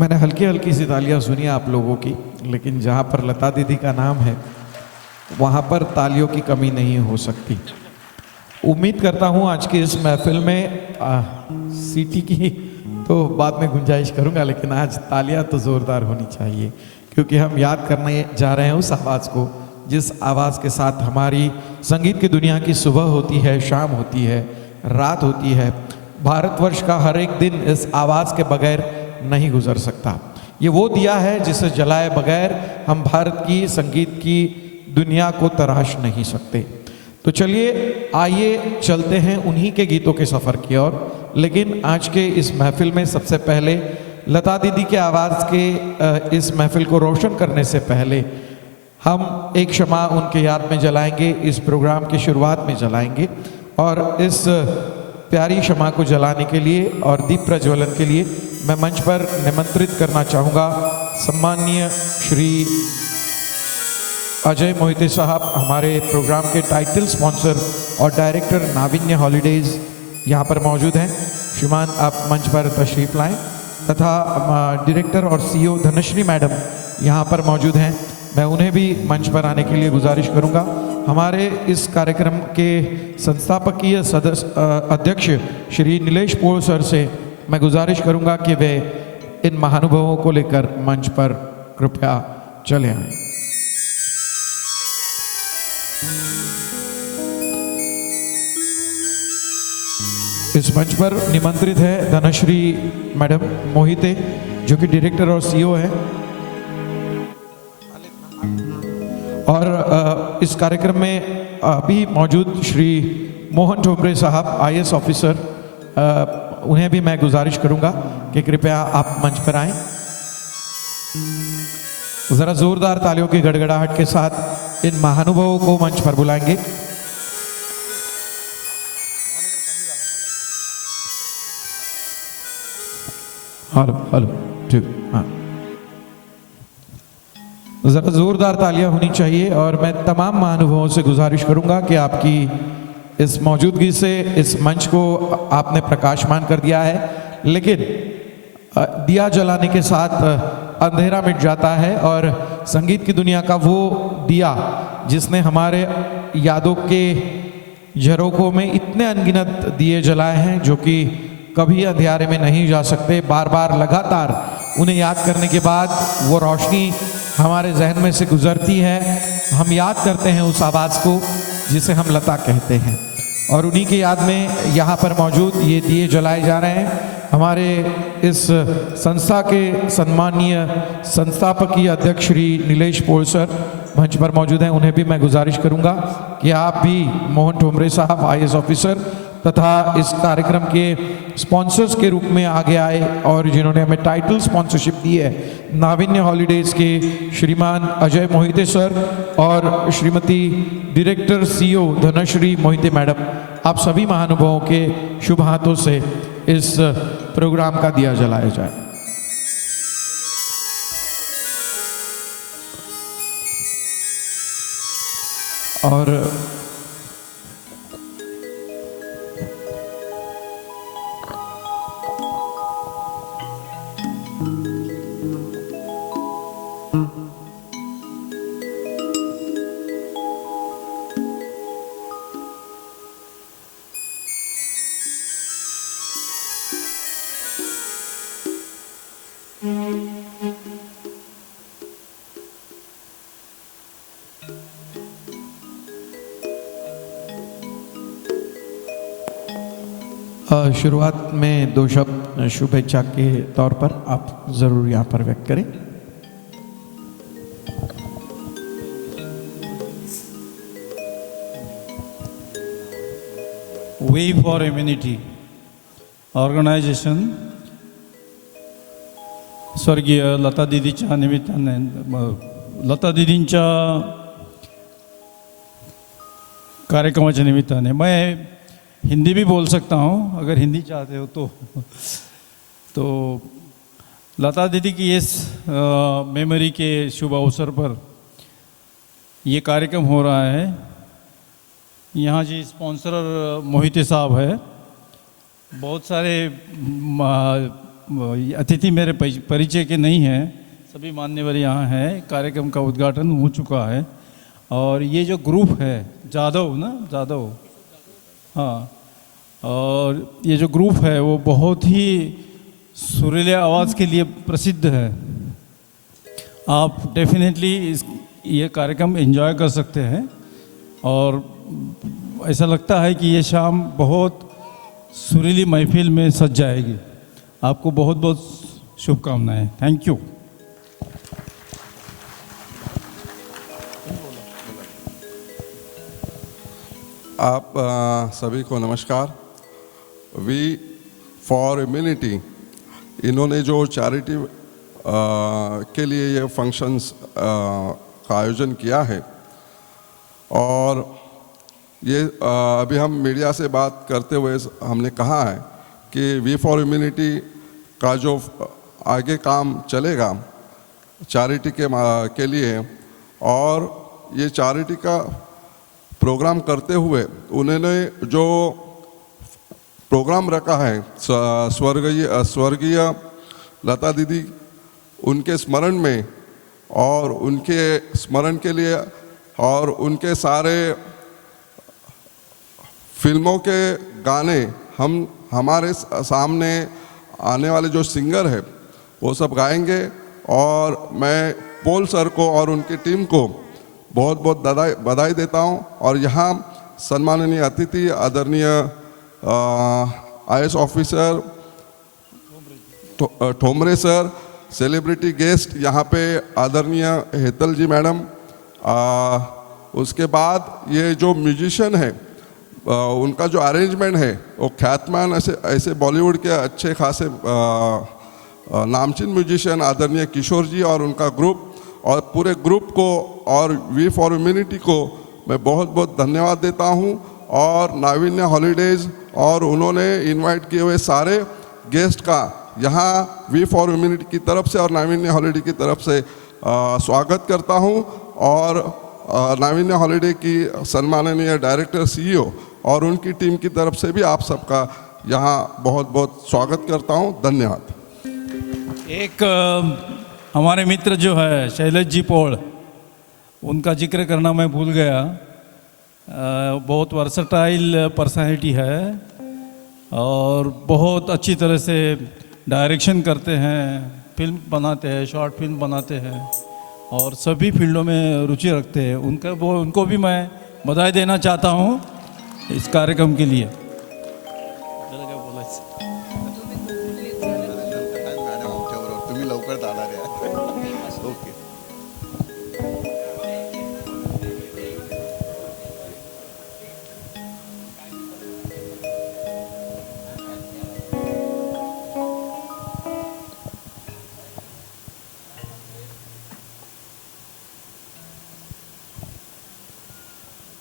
मैंने हल्की हल्की सी तालियां सुनी आप लोगों की, लेकिन जहाँ पर लता दीदी का नाम है वहाँ पर तालियों की कमी नहीं हो सकती। उम्मीद करता हूँ आज की इस महफिल में सीटी की तो बाद में गुंजाइश करूँगा, लेकिन आज तालियां तो ज़ोरदार होनी चाहिए, क्योंकि हम याद करने जा रहे हैं उस आवाज़ को जिस आवाज़ के साथ हमारी संगीत की दुनिया की सुबह होती है, शाम होती है, रात होती है। भारतवर्ष का हर एक दिन इस आवाज़ के बगैर नहीं गुजर सकता। ये वो दिया है जिसे जलाए बगैर हम भारत की संगीत की दुनिया को तराश नहीं सकते। तो चलिए आइए चलते हैं उन्हीं के गीतों के सफ़र की ओर। लेकिन आज के इस महफिल में सबसे पहले लता दीदी के आवाज़ के इस महफिल को रोशन करने से पहले हम एक क्षमा उनके याद में जलाएंगे, इस प्रोग्राम की शुरुआत में जलाएंगे। और इस प्यारी क्षमा को जलाने के लिए और दीप प्रज्वलन के लिए मैं मंच पर निमंत्रित करना चाहूँगा सम्माननीय श्री अजय मोहिते साहब, हमारे प्रोग्राम के टाइटल स्पॉन्सर और डायरेक्टर नाविन्य हॉलीडेज़ यहाँ पर मौजूद हैं। श्रीमान आप मंच पर तशरीफ़ लाएं, तथा डायरेक्टर और सीईओ धनश्री मैडम यहाँ पर मौजूद हैं। मैं उन्हें भी मंच पर आने के लिए गुजारिश करूँगा। हमारे इस कार्यक्रम के संस्थापकीय सदस्य अध्यक्ष श्री नीलेश पोल सर से मैं गुजारिश करूँगा कि वे इन महानुभावों को लेकर मंच पर कृपया चले आएँ। इस मंच पर निमंत्रित है धनश्री मैडम मोहिते, जो कि डायरेक्टर और सीईओ है। और इस कार्यक्रम में अभी मौजूद श्री मोहन ठोंबरे साहब आईएएस ऑफिसर, उन्हें भी मैं गुजारिश करूंगा कि कृपया आप मंच पर आएं। ज़रा ज़ोरदार तालियों की गड़गड़ाहट के साथ इन महानुभावों को मंच पर बुलाएंगे। हेलो हेलो, ठीक, हाँ, ज़रा ज़ोरदार तालियां होनी चाहिए। और मैं तमाम महानुभावों से गुजारिश करूंगा कि आपकी इस मौजूदगी से इस मंच को आपने प्रकाशमान कर दिया है, लेकिन दिया जलाने के साथ अंधेरा मिट जाता है। और संगीत की दुनिया का वो दिया जिसने हमारे यादों के झरोखों में इतने अनगिनत दिए जलाए हैं जो कि कभी अंधेरे में नहीं जा सकते। बार बार लगातार उन्हें याद करने के बाद वो रोशनी हमारे जहन में से गुजरती है। हम याद करते हैं उस आवाज़ को जिसे हम लता कहते हैं, और उन्हीं की याद में यहाँ पर मौजूद ये दिए जलाए जा रहे हैं। हमारे इस संस्था के सम्माननीय संस्थापकीय अध्यक्ष श्री नीलेश पोल सर मंच पर मौजूद हैं। उन्हें भी मैं गुजारिश करूँगा कि आप भी मोहन ठोंबरे साहब आईएएस ऑफिसर तथा इस कार्यक्रम के स्पॉन्सर्स के रूप में आगे आए, और जिन्होंने हमें टाइटल स्पॉन्सरशिप दी है, नाविन्य हॉलीडेज़ के श्रीमान अजय मोहिते सर और Shrimati director CEO Dhanashree Mohite madam, आप सभी महानुभावों के शुभ हाथों से इस प्रोग्राम का दिया जलाया जाए। और शुरुआत में दो शब्द शुभेच्छा के तौर पर आप ज़रूर यहाँ पर व्यक्त करें। वे फॉर ह्युमॅनिटी ऑर्गनायझेशन स्वर्गीय लता दीदीच्या निमित्ताने, लता दीदींच्या कार्यक्रमाच्या निमित्ताने मैं हिंदी भी बोल सकता हूँ अगर हिंदी चाहते हो तो लता दीदी की इस मेमोरी के शुभ अवसर पर ये कार्यक्रम हो रहा है। यहाँ जी स्पॉन्सर मोहिते साहब है, बहुत सारे अतिथि मेरे परिचय के नहीं हैं, सभी मान्यवर यहाँ हैं। कार्यक्रम का उद्घाटन हो चुका है और ये जो ग्रुप है जादव, हाँ, और ये जो ग्रुप है वो बहुत ही सुरीले आवाज़ के लिए प्रसिद्ध है। आप डेफिनेटली ये कार्यक्रम एंजॉय कर सकते हैं और ऐसा लगता है कि ये शाम बहुत सुरीली महफिल में सज जाएगी। आपको बहुत बहुत शुभकामनाएं। Thank you. आप सभी को नमस्कार। वी फॉर ह्यूमैनिटी इन्होंने जो चैरिटी के लिए ये फंक्शंस का आयोजन किया है और ये अभी हम मीडिया से बात करते हुए हमने कहा है कि वी फॉर ह्यूमैनिटी का जो आगे काम चलेगा चैरिटी के लिए, और ये चैरिटी का प्रोग्राम करते हुए उन्होंने जो प्रोग्राम रखा है स्वर्गीय लता दीदी, उनके स्मरण में और उनके स्मरण के लिए और उनके सारे फिल्मों के गाने हम हमारे सामने आने वाले जो सिंगर है वो सब गाएंगे। और मैं पोल सर को और उनकी टीम को बहुत बहुत बधाई देता हूं। और यहाँ सम्माननीय अतिथि आदरणीय IAS officer Thomre sir, celebrity guest यहाँ पे आदरणीय हेतल जी मैडम, उसके बाद ये जो म्यूजिशियन है उनका जो अरेंजमेंट है वो ख्यातमान ऐसे बॉलीवुड के अच्छे खासे नामचीन म्यूजिशियन आदरणीय किशोर जी और उनका ग्रुप, और पूरे ग्रुप को और वी फॉर ह्यूमैनिटी को मैं बहुत बहुत धन्यवाद देता हूं। और नाविन्य हॉलीडेज़ और उन्होंने इनवाइट किए हुए सारे गेस्ट का यहाँ वी फॉर ह्यूमैनिटी की तरफ से और नाविन्य हॉलीडे की तरफ से स्वागत करता हूं। और नाविन्य हॉलीडे की सम्माननीय डायरेक्टर CEO और उनकी टीम की तरफ से भी आप सबका यहाँ बहुत बहुत स्वागत करता हूँ। धन्यवाद। एक हमारे मित्र जो है शैलेश जी पौड़, उनका जिक्र करना मैं भूल गया। बहुत वर्सटाइल पर्सनालिटी है और बहुत अच्छी तरह से डायरेक्शन करते हैं, फिल्म बनाते हैं, शॉर्ट फिल्म बनाते हैं और सभी फील्डों में रुचि रखते हैं। उनको भी मैं बधाई देना चाहता हूँ इस कार्यक्रम के लिए। तुम्ही लवकर जाणार आहे। ओके।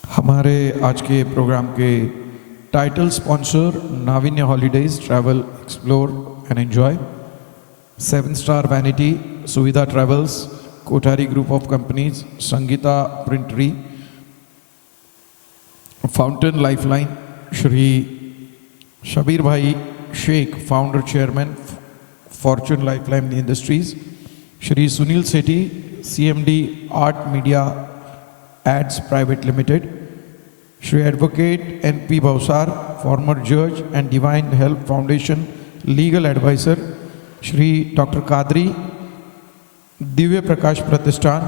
हमारे आज के प्रोग्राम के title sponsor Navinya holidays, travel, explore and enjoy, 7 star vanity, Suvidha travels, Kothari group of companies, Sangeeta printery, fountain lifeline, Shri Shabir bhai Shaikh, founder chairman, fortune lifeline industries, Shri Sunil Sethi, CMD art media ads private limited, Shri advocate NP Bhavsar, former जज and divine help foundation legal advisor, Shri doctor Qadri, Divya Prakash Pratishthan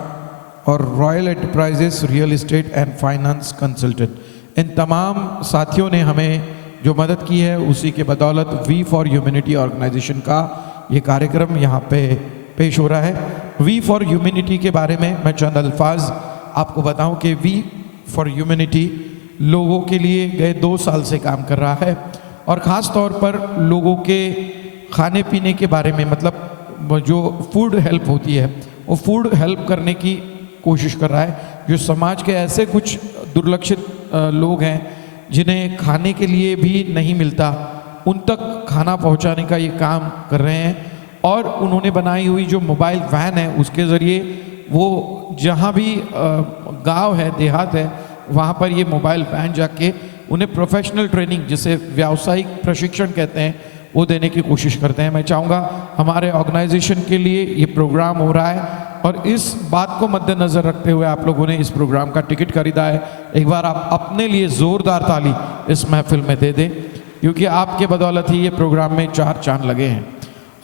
और royal enterprises real estate and finance consultant, इन तमाम साथियों ने हमें जो मदद की है उसी के बदौलत वी फॉर ह्यूमैनिटी ऑर्गेनाइजेशन का ये कार्यक्रम यहाँ पे पेश हो रहा है। वी फॉर ह्यूमैनिटी के बारे में मैं चंद अल्फाज आपको बताऊं कि वी फॉर ह्यूमैनिटी लोगों के लिए गए 2 साल से काम कर रहा है और ख़ास तौर पर लोगों के खाने पीने के बारे में, मतलब जो फूड हेल्प होती है वो फूड हेल्प करने की कोशिश कर रहा है। जो समाज के ऐसे कुछ दुर्लक्षित लोग हैं जिन्हें खाने के लिए भी नहीं मिलता, उन तक खाना पहुंचाने का ये काम कर रहे हैं। और उन्होंने बनाई हुई जो मोबाइल वैन है उसके ज़रिए वो जहाँ भी गांव है, देहात है, वहाँ पर ये मोबाइल वैन जाके उन्हें प्रोफेशनल ट्रेनिंग, जिसे व्यावसायिक प्रशिक्षण कहते हैं, वो देने की कोशिश करते हैं। मैं चाहूँगा हमारे ऑर्गेनाइजेशन के लिए ये प्रोग्राम हो रहा है और इस बात को मद्देनज़र रखते हुए आप लोगों ने इस प्रोग्राम का टिकट खरीदा है। एक बार आप अपने लिए ज़ोरदार ताली इस महफिल में दे दें, क्योंकि आपके बदौलत ही ये प्रोग्राम में 4 चांद लगे हैं।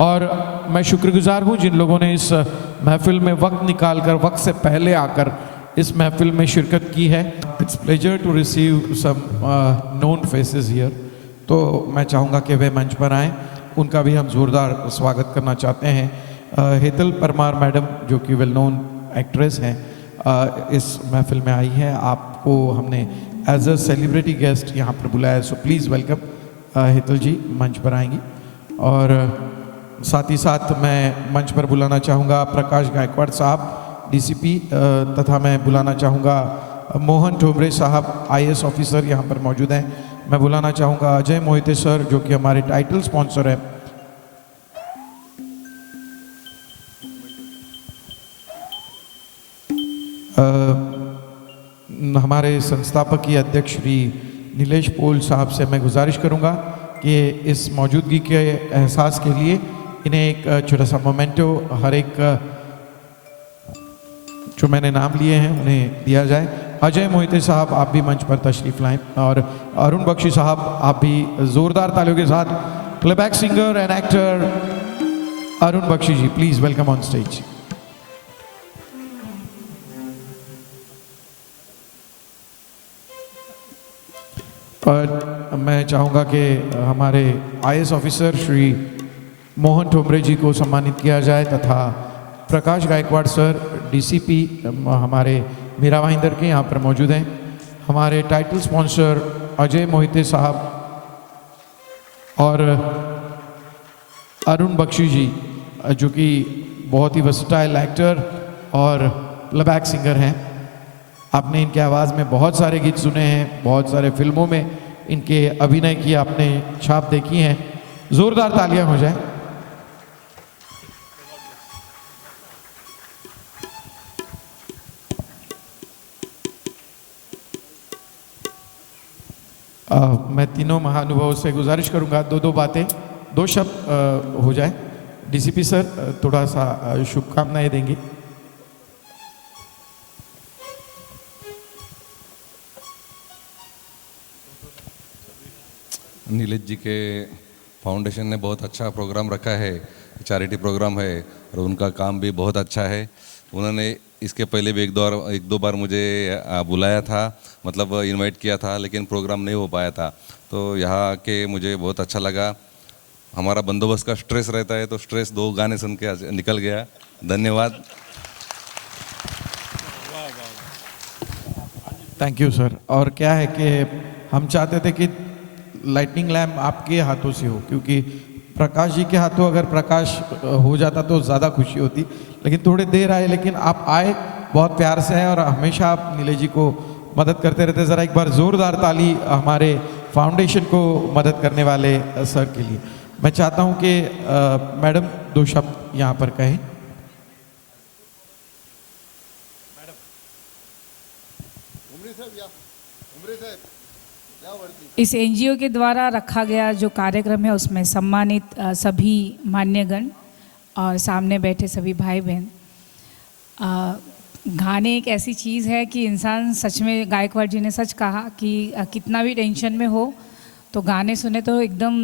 और मैं शुक्रगुजार हूँ जिन लोगों ने इस महफिल में वक्त निकाल कर, वक्त से पहले आकर इस महफिल में शिरकत की है। It's pleasure to receive some known faces here. तो मैं चाहूँगा कि वे मंच पर आएँ, उनका भी हम ज़ोरदार स्वागत करना चाहते हैं। हेतल परमार मैडम जो कि वेल नोन एक्ट्रेस हैं, इस महफिल में आई हैं। आपको हमने एज अ सेलिब्रिटी गेस्ट यहाँ पर बुलाया है, सो प्लीज़ वेलकम हेतल जी, मंच पर आएंगी। और साथ ही साथ मैं मंच पर बुलाना चाहूँगा प्रकाश गायकवाड़ साहब डीसीपी, तथा मैं बुलाना चाहूँगा मोहन ठोमरे साहब IAS ऑफिसर यहाँ पर मौजूद हैं। मैं बुलाना चाहूँगा अजय मोहिते सर जो कि हमारे टाइटल स्पॉन्सर हैं। हमारे संस्थापकीय अध्यक्ष श्री नीलेश पोल साहब से मैं गुजारिश करूंगा कि इस मौजूदगी के एहसास के लिए इन्हें एक छोटा सा मोमेंटो हर एक जो मैंने नाम लिए हैं उन्हें दिया जाए। अजय मोहिते साहब आप भी मंच पर तशरीफ लाएं, और अरुण बख्शी साहब आप भी ज़ोरदार तालियों के साथ, playback singer and actor Arun Bakshi ji, please welcome on stage. और मैं चाहूँगा कि हमारे IAS ऑफिसर श्री मोहन ठोमरे जी को सम्मानित किया जाए, तथा प्रकाश गायकवाड़ सर DCP हमारे मीरा भाईंदर के यहाँ पर मौजूद हैं। हमारे टाइटल स्पॉन्सर अजय मोहिते साहब और अरुण बख्शी जी जो कि बहुत ही वर्सटाइल एक्टर और प्लेबैक सिंगर हैं। आपने इनके आवाज़ में बहुत सारे गीत सुने हैं, बहुत सारे फिल्मों में इनके अभिनय की आपने छाप देखी है। ज़ोरदार तालियां हो जाए। मैं तीनों महानुभावों से गुजारिश करूंगा 2 बातें, 2 शब्द हो जाए। DCP सर थोड़ा सा शुभकामनाएं देंगे। नीलेश जी के फाउंडेशन ने बहुत अच्छा प्रोग्राम रखा है, चैरिटी प्रोग्राम है और उनका काम भी बहुत अच्छा है। उन्होंने इसके पहले भी एक दो बार मुझे बुलाया था, मतलब इनवाइट किया था, लेकिन प्रोग्राम नहीं हो पाया था। तो यहाँ के मुझे बहुत अच्छा लगा। हमारा बंदोबस्त का स्ट्रेस रहता है, तो स्ट्रेस 2 गाने सुन के निकल गया। धन्यवाद। Thank you sir. और क्या है कि हम चाहते थे कि लाइटनिंग लैम्प आपके हाथों से हो, क्योंकि प्रकाश जी के हाथों अगर प्रकाश हो जाता तो ज़्यादा खुशी होती, लेकिन थोड़ी देर आए, लेकिन आप आए बहुत प्यार से हैं और हमेशा आप नीलेश जी को मदद करते रहते। ज़रा एक बार ज़ोरदार ताली हमारे फाउंडेशन को मदद करने वाले सर के लिए। मैं चाहता हूं कि मैडम 2 शब्द यहाँ पर कहें। इस NGO के द्वारा रखा गया जो कार्यक्रम है उसमें सम्मानित सभी मान्यगण और सामने बैठे सभी भाई बहन, गाने एक ऐसी चीज़ है कि इंसान सच में, गायकवाड़ जी ने सच कहा कि कितना भी टेंशन में हो तो गाने सुने तो एकदम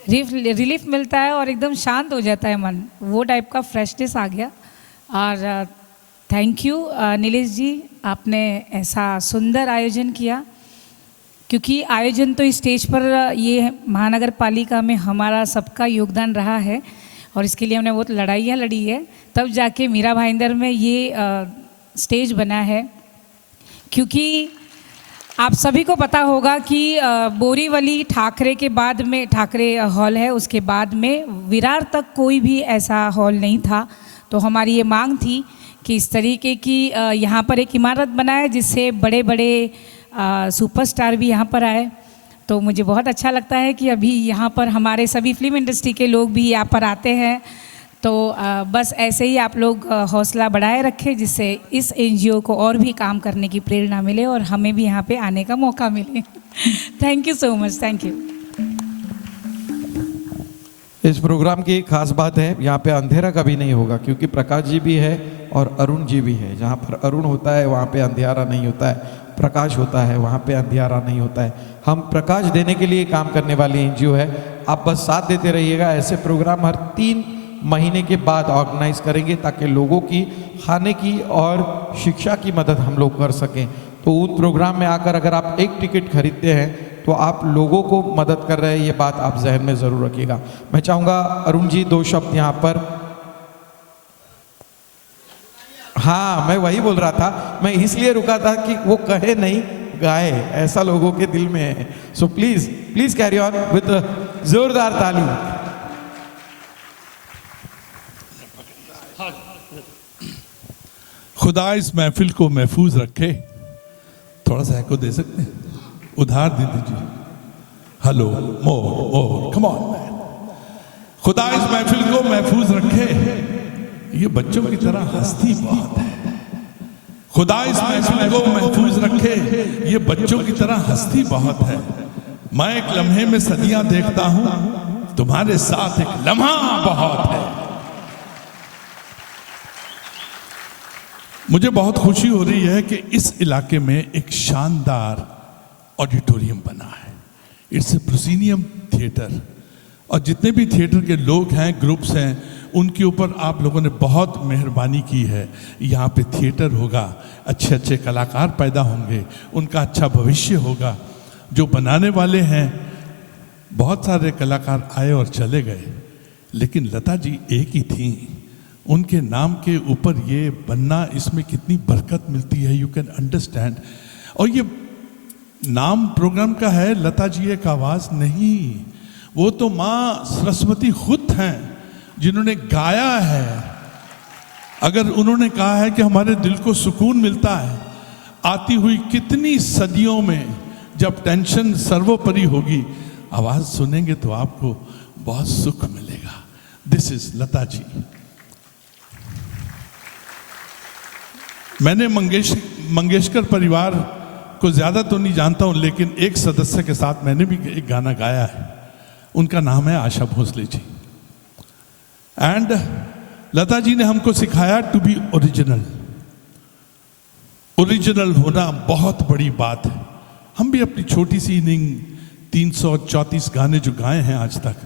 रिलीफ मिलता है और एकदम शांत हो जाता है मन, वो टाइप का फ्रेशनेस आ गया। और थैंक यू नीलेश जी, आपने ऐसा सुंदर आयोजन किया, क्योंकि आयोजन तो इस स्टेज पर ये महानगर पालिका में हमारा सबका योगदान रहा है और इसके लिए हमने बहुत लड़ाइयाँ लड़ी है, तब जाके मीरा भाईंदर में ये स्टेज बना है। क्योंकि आप सभी को पता होगा कि बोरीवली ठाकरे के बाद में ठाकरे हॉल है, उसके बाद में विरार तक कोई भी ऐसा हॉल नहीं था। तो हमारी ये मांग थी कि इस तरीके की यहाँ पर एक इमारत बनाए जिससे बड़े बड़े सुपरस्टार भी यहाँ पर आए। तो मुझे बहुत अच्छा लगता है कि अभी यहाँ पर हमारे सभी फिल्म इंडस्ट्री के लोग भी यहाँ पर आते हैं। तो बस ऐसे ही आप लोग हौसला बढ़ाए रखें, जिससे इस NGO को और भी काम करने की प्रेरणा मिले और हमें भी यहाँ पे आने का मौका मिले। Thank you so much. Thank you. इस प्रोग्राम की एक खास बात है, यहाँ पे अंधेरा कभी नहीं होगा क्योंकि प्रकाश जी भी है और अरुण जी भी है। जहाँ पर अरुण होता है वहाँ पे अंधेरा नहीं होता है, प्रकाश होता है वहाँ पे अंधेरा नहीं होता है। हम प्रकाश देने के लिए काम करने वाली एनजीओ है। आप बस साथ देते रहिएगा। ऐसे प्रोग्राम हर 3 महीने के बाद ऑर्गेनाइज करेंगे ताकि लोगों की खाने की और शिक्षा की मदद हम लोग कर सकें। तो उन प्रोग्राम में आकर अगर आप एक टिकट खरीदते हैं तो आप लोगों को मदद कर रहे हैं, ये बात आप जहन में ज़रूर रखिएगा। मैं चाहूँगा अरुण जी 2 शब्द यहाँ पर। हाँ, मैं वही बोल रहा था, मैं इसलिए रुका था कि वो कहे नहीं गाए, ऐसा लोगों के दिल में है। So please please carry on with जोरदार ताली। खुदा इस महफिल को महफूज रखे। थोड़ा सा एको दे सकते हैं, उधार दे दीजिए। Hello more come on man. खुदा इस महफिल को महफूज रखे। ये बच्चों की तरह हस्ती बहुत है। खुदा इस महफिल को महफूज रखे। ये बच्चों की तरह हस्ती बहुत है। मैं एक लम्हे में सदियां देखता हूं, तुम्हारे साथ एक लम्हा बहुत है। मुझे बहुत खुशी हो रही है कि इस इलाके में एक शानदार ऑडिटोरियम बना है। It's a proscenium theatre. और जितने भी थिएटर के लोग हैं, ग्रुप्स हैं, उनके ऊपर आप लोगों ने बहुत मेहरबानी की है। यहाँ पे थिएटर होगा, अच्छे अच्छे कलाकार पैदा होंगे, उनका अच्छा भविष्य होगा। जो बनाने वाले हैं, बहुत सारे कलाकार आए और चले गए, लेकिन लता जी एक ही थी। उनके नाम के ऊपर ये बनना, इसमें कितनी बरकत मिलती है, यू कैन अंडरस्टैंड। और ये नाम प्रोग्राम का है, लता जी एक आवाज नहीं, वो तो माँ सरस्वती खुद हैं जिन्होंने गाया है। अगर उन्होंने कहा है कि हमारे दिल को सुकून मिलता है आती हुई कितनी सदियों में, जब टेंशन सर्वोपरि होगी, आवाज सुनेंगे तो आपको बहुत सुख मिलेगा। This is Lata ji. मैंने मंगेशकर परिवार को ज्यादा तो नहीं जानता हूं, लेकिन एक सदस्य के साथ मैंने भी एक गाना गाया है। उनका नाम है आशा भोसले जी। एंड लता जी ने हमको सिखाया टू बी ओरिजिनल। ओरिजिनल होना बहुत बड़ी बात है। हम भी अपनी छोटी सी इनिंग 334 गाने जो गाए हैं आज तक,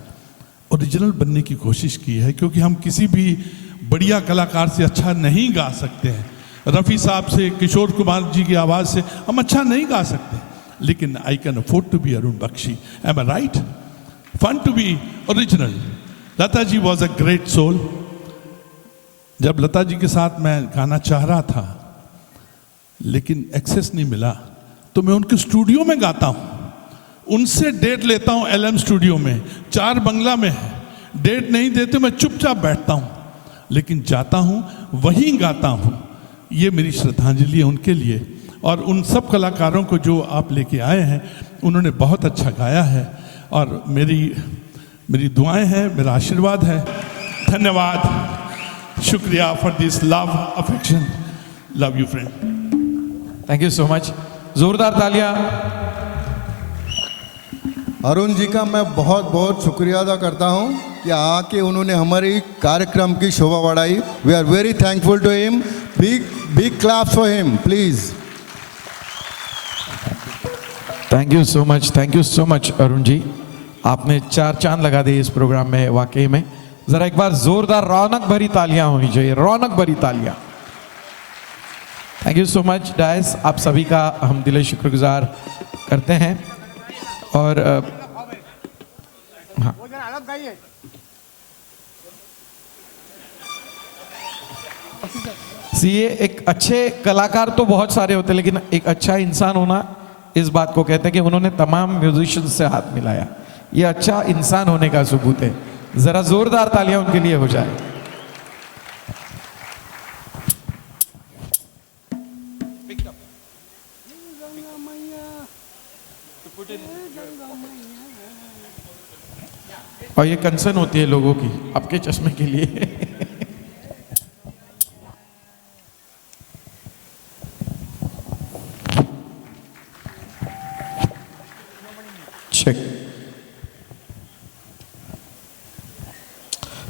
ओरिजिनल बनने की कोशिश की है, क्योंकि हम किसी भी बढ़िया कलाकार से अच्छा नहीं गा सकते हैं। रफ़ी साहब से, किशोर कुमार जी की आवाज़ से हम अच्छा नहीं गा सकते, लेकिन I can afford to be Arun Bakshi. Am I right? Fun to be original. Lata ji was a great soul. जब लता जी के साथ मैं गाना चाह रहा था, लेकिन एक्सेस नहीं मिला, तो मैं उनके स्टूडियो में गाता हूँ। उनसे डेट लेता हूँ LM स्टूडियो में, 4 बंगला में है। डेट नहीं देते, मैं चुपचाप बैठता हूँ, लेकिन जाता हूँ, वहीं गाता हूँ। ये मेरी श्रद्धांजलि है उनके लिए। और उन सब कलाकारों को जो आप लेके आए हैं, उन्होंने बहुत अच्छा गाया है। और मेरी दुआएं हैं, मेरा आशीर्वाद है। धन्यवाद, शुक्रिया for this love affection. Love you friend. Thank you so much. जोरदार तालियां। अरुण जी का मैं बहुत बहुत शुक्रिया अदा करता हूं कि आके उन्होंने हमारी कार्यक्रम की शोभा बढ़ाई। We are very thankful to him. Big claps for him please. Thank you so much, thank you so much Arun ji. आपने 4 चांद लगा दिए इस प्रोग्राम में, वाकई में। जरा एक बार जोरदार रौनक भरी तालियां होनी चाहिए, रौनक भरी तालियां। Thank you so much dais, आप सभी का हम दिल शुक्रगुजार करते हैं। और हाँ, ये एक अच्छे कलाकार तो बहुत सारे होते हैं, लेकिन एक अच्छा इंसान होना, इस बात को कहते हैं कि उन्होंने तमाम म्यूजिशियंस से हाथ मिलाया। ये अच्छा इंसान होने का सबूत है। जरा जोरदार तालियां उनके लिए हो जाए। और ये कंसर्न होती है लोगों की आपके चश्मे के लिए। Check.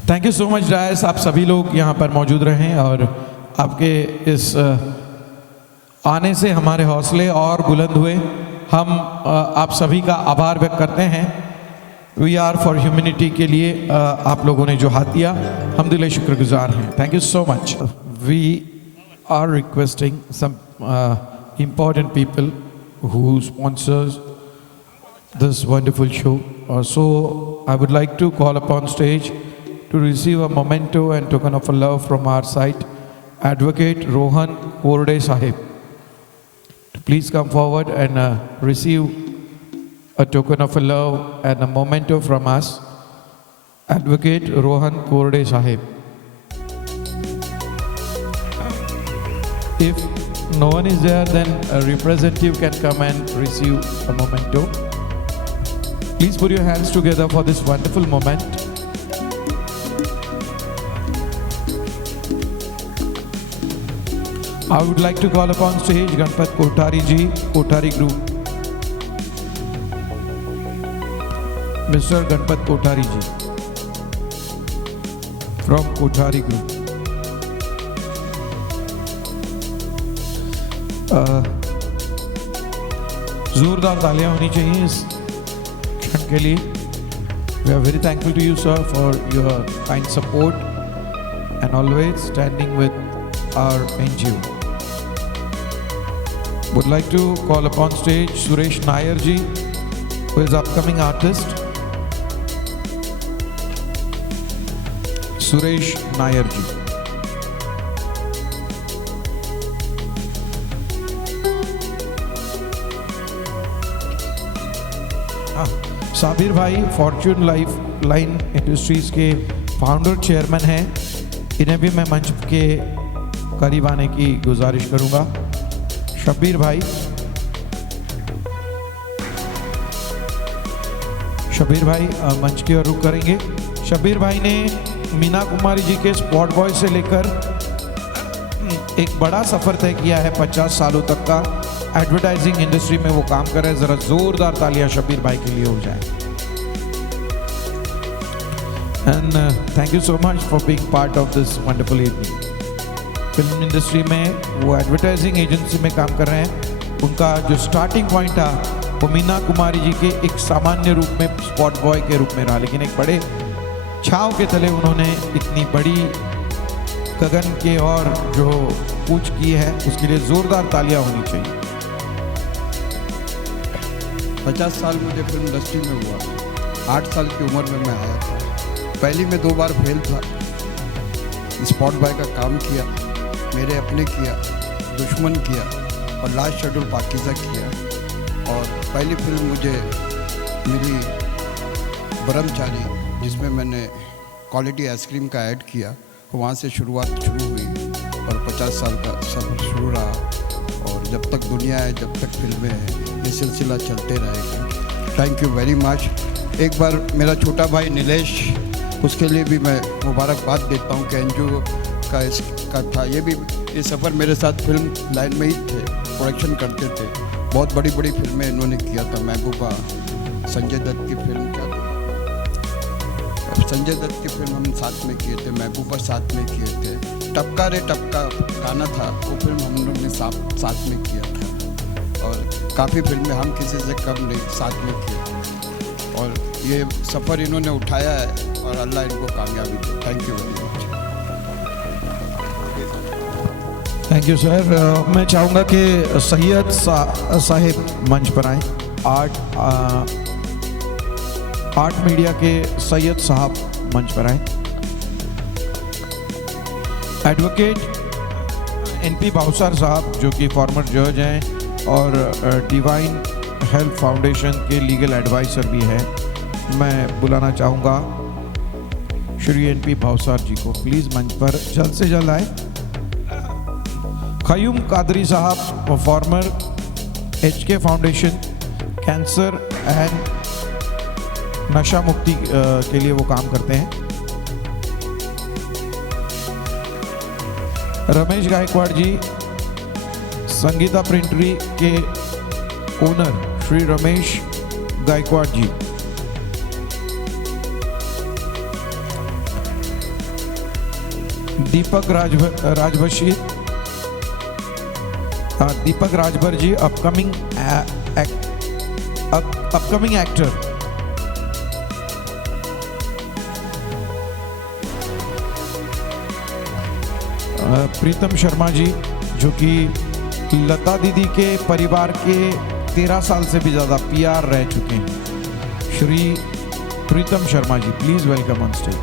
Thank you so much रायस, आप सभी लोग यहाँ पर मौजूद रहें और आपके इस आने से हमारे हौसले और बुलंद हुए। हम आप सभी का आभार व्यक्त करते हैं। वी आर फॉर ह्यूमैनिटी के लिए आप लोगों ने जो हाथ दिया, हम दिल शुक्रगुजार हैं। Thank you so much. We are requesting some important people who sponsors this wonderful show. So I would like to call upon stage to receive a memento and token of love from our side, Advocate Rohan Korde Sahib. Please come forward and receive a token of love and a memento from us, Advocate Rohan Korde Sahib. If no one is there, then a representative can come and receive a memento. Please put your hands together for this wonderful moment. I would like to call upon stage Ganpat Kothari ji, Kothari Group. Mr. Ganpat Kothari ji from Kothari Group. जोरदार तालियां होनी चाहिए इस क्षण के लिए। We are very thankful to you sir for your kind support and always standing with our NGO. Would like to call upon stage Suresh Nair ji, who is upcoming artist. Suresh Nair ji. Sabir bhai fortune life line industries के founder chairman हैं, इन्हें भी मैं मंच के करीब आने की गुजारिश करूंगा। शब्बीर भाई, मंच की ओर रुख करेंगे। शब्बीर भाई ने मीना कुमारी जी के स्पॉट बॉय से लेकर एक बड़ा सफ़र तय किया है, 50 सालों तक का एडवर्टाइजिंग इंडस्ट्री में वो काम कर रहे हैं। जरा जोरदार तालियां शब्बीर भाई के लिए हो जाए। And thank you so much for being part of this wonderful evening. Film industry में वो एडवर्टाइजिंग एजेंसी में काम कर रहे हैं। उनका जो स्टार्टिंग पॉइंट था वो मीना कुमारी जी के एक सामान्य रूप में स्पॉट बॉय के रूप में रहा, लेकिन एक बड़े छाव के तले उन्होंने इतनी बड़ी गगन के और जो कूच की है, उसके लिए जोरदार तालियां होनी चाहिए। 50 साल मुझे फिल्म इंडस्ट्री में हुआ। 8 साल की उम्र में मैं आया था। पहली में 2 बार फेल था। स्पॉट बॉय का काम किया, मेरे अपने किया, दुश्मन किया और लास्ट शेड्यूल पाकीज़ा किया। और पहली फिल्म मुझे मिली ब्रह्मचारी, जिसमें मैंने क्वालिटी आइसक्रीम का ऐड किया। वहाँ से शुरुआत शुरू हुई और 50 साल का सब शुरू रहा। और जब तक दुनिया है, जब तक फिल्में हैं, ये सिलसिला चलते रहेगा। Thank you very much. एक बार मेरा छोटा भाई नीलेश, उसके लिए भी मैं मुबारकबाद देता हूँ कि एनजीओ का था। ये सफ़र मेरे साथ फिल्म लाइन में ही थे, प्रोडक्शन करते थे। बहुत बड़ी बड़ी फिल्में इन्होंने किया था। महबूबा, संजय दत्त की फिल्म क्या थी, संजय दत्त की फिल्म हम साथ में किए थे। महबूबा साथ में किए थे। टपका रे टपका गाना था, वो फिल्म हम लोग ने साथ में किया था। और काफ़ी फिल्में हम किसी से कम नहीं साथ में किए। और ये सफ़र इन्होंने उठाया है और अल्लाह इनको कामयाबी दे। Thank you very much. Thank you sir. मैं चाहूँगा कि सैयद साहिब मंच पर आए। आर्ट मीडिया के सैयद साहब मंच पर आए। एडवोकेट एनपी भावसार साहब, जो कि फॉर्मर जज हैं और डिवाइन हेल्थ फाउंडेशन के लीगल एडवाइज़र भी हैं, मैं बुलाना चाहूँगा श्री एनपी भावसार जी को। प्लीज़ मंच पर जल्द से जल्द आए। क़य्यूम कादरी साहब, former HK foundation, cancer and नशा मुक्ति के लिए वो काम करते हैं। रमेश गायकवाड़ जी, संगीता प्रिंटरी के ओनर श्री रमेश गायकवाड़ जी। दीपक राजवंशी, दीपक राजभर जी, अपकमिंग एक्टर। प्रीतम शर्मा जी, जो कि लता दीदी के परिवार के 13 साल से भी ज़्यादा PR रह चुके हैं। Shri Pritam Sharma ji, please welcome on stage.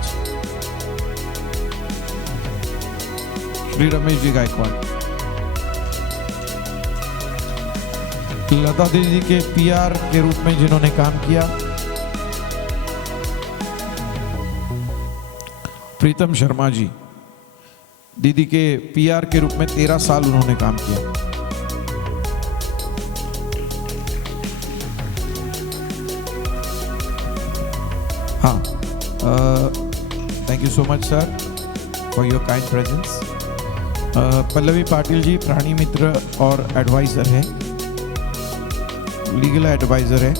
Shri Ramesh ji Gaikwad, Lata दीदी के PR के रूप में जिन्होंने काम किया, प्रीतम शर्मा जी, दीदी के PR के रूप में 13 साल उन्होंने काम किया। हाँ, thank you so much sir for your kind presence. Pallavi Patil ji प्राणी मित्र और एडवाइजर है, लीगल एडवाइजर है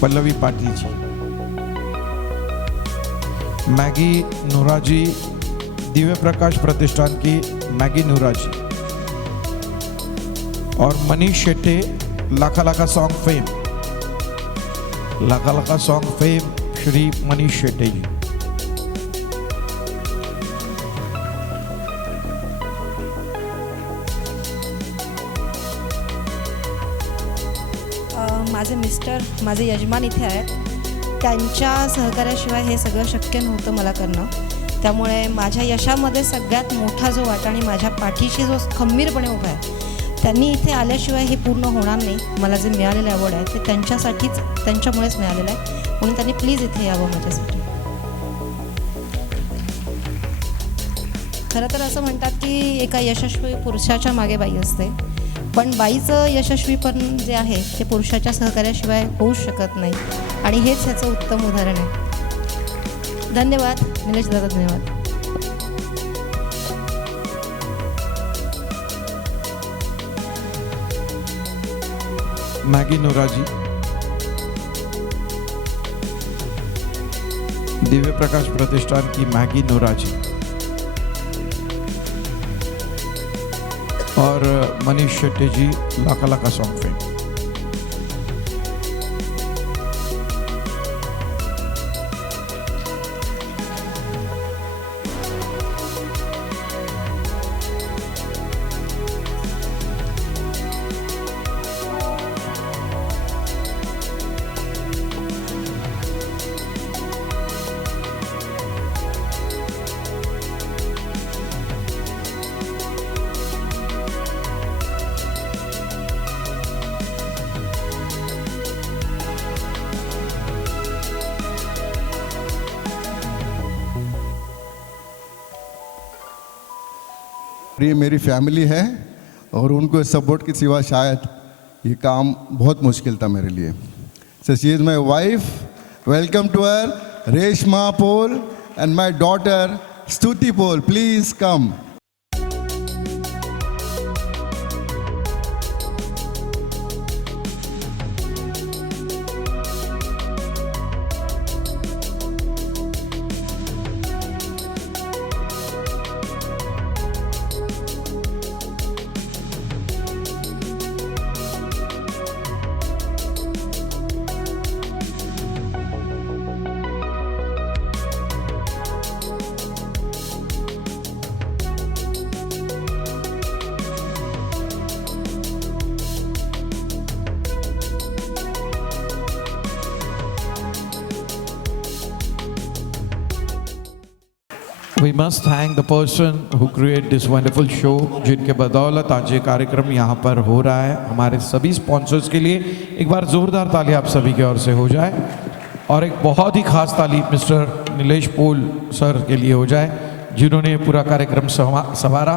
पल्लवी पाटिल जी। मैगी नूरा जी, दिव्य प्रकाश प्रतिष्ठान की मैगी नूरा जी। और मनीष शेट्टे, लाखा लाखा सॉन्ग फेम, लाखा लाखा सॉन्ग फेम श्री मनीष शेट्टे जी। माझे मिस्टर, माझे यजमान इथे आहेत, त्यांच्या सहकार्याशिवाय हे सगळं शक्य नव्हतं मला करणं। त्यामुळे माझ्या यशामध्ये सगळ्यात मोठा जो वाटा आणि माझ्या पाठीशी जो खंबीरपणे उभा आहे, त्यांनी इथे आल्याशिवाय हे पूर्ण होणार नाही। मला जे मिळालेलं अवॉर्ड आहे ते त्यांच्यासाठीच, त्यांच्यामुळेच मिळालेलं आहे, म्हणून त्यांनी प्लीज इथे यावं माझ्यासाठी। खरं तर असं म्हणतात की एका यशस्वी पुरुषाच्या मागे बाई असते, पण बाईचं यशस्वीपण जे आहे ते पुरुषाच्या सहकार्याशिवाय होऊच शकत नाही, आणि हेच ह्याचं उत्तम उदाहरण आहे। धन्यवाद निलेश दादा, धन्यवाद। मैगी नूरा जी, दिव्य प्रकाश प्रतिष्ठान की मैगी नूरा जी। और मनीष शेट्टे जी, लाखा लाखा सॉन्ग फेम। ये मेरी फैमिली है और उनको सपोर्ट के सिवा शायद ये काम बहुत मुश्किल था मेरे लिए। So she is my wife, welcome to her, Reshma Pol, and my daughter Stuti Pol, please come. We must thank the person who created this wonderful show, जिनके बदौलत आज ये कार्यक्रम यहाँ पर हो रहा है। हमारे सभी स्पॉन्सर्स के लिए एक बार जोरदार ताली आप सभी की ओर से हो जाए, और एक बहुत ही खास ताली मिस्टर नीलेश पोल सर के लिए हो जाए, जिन्होंने पूरा कार्यक्रम संवारा।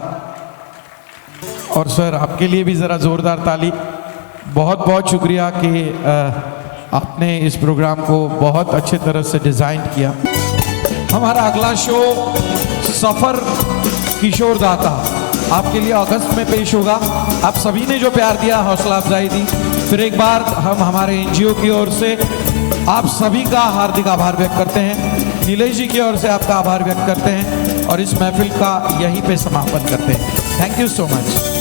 और सर आपके लिए भी ज़रा जोरदार ताली। बहुत बहुत शुक्रिया कि आपने इस प्रोग्राम को बहुत अच्छे तरह से डिज़ाइन किया। हमारा अगला शो सफर किशोर दाता आपके लिए अगस्त में पेश होगा। आप सभी ने जो प्यार दिया, हौसला अफजाई दी, फिर एक बार हम हमारे NGO की ओर से आप सभी का हार्दिक आभार व्यक्त करते हैं। नीलेश जी की ओर से आपका आभार व्यक्त करते हैं और इस महफिल का यहीं पे समापन करते हैं। Thank you so much.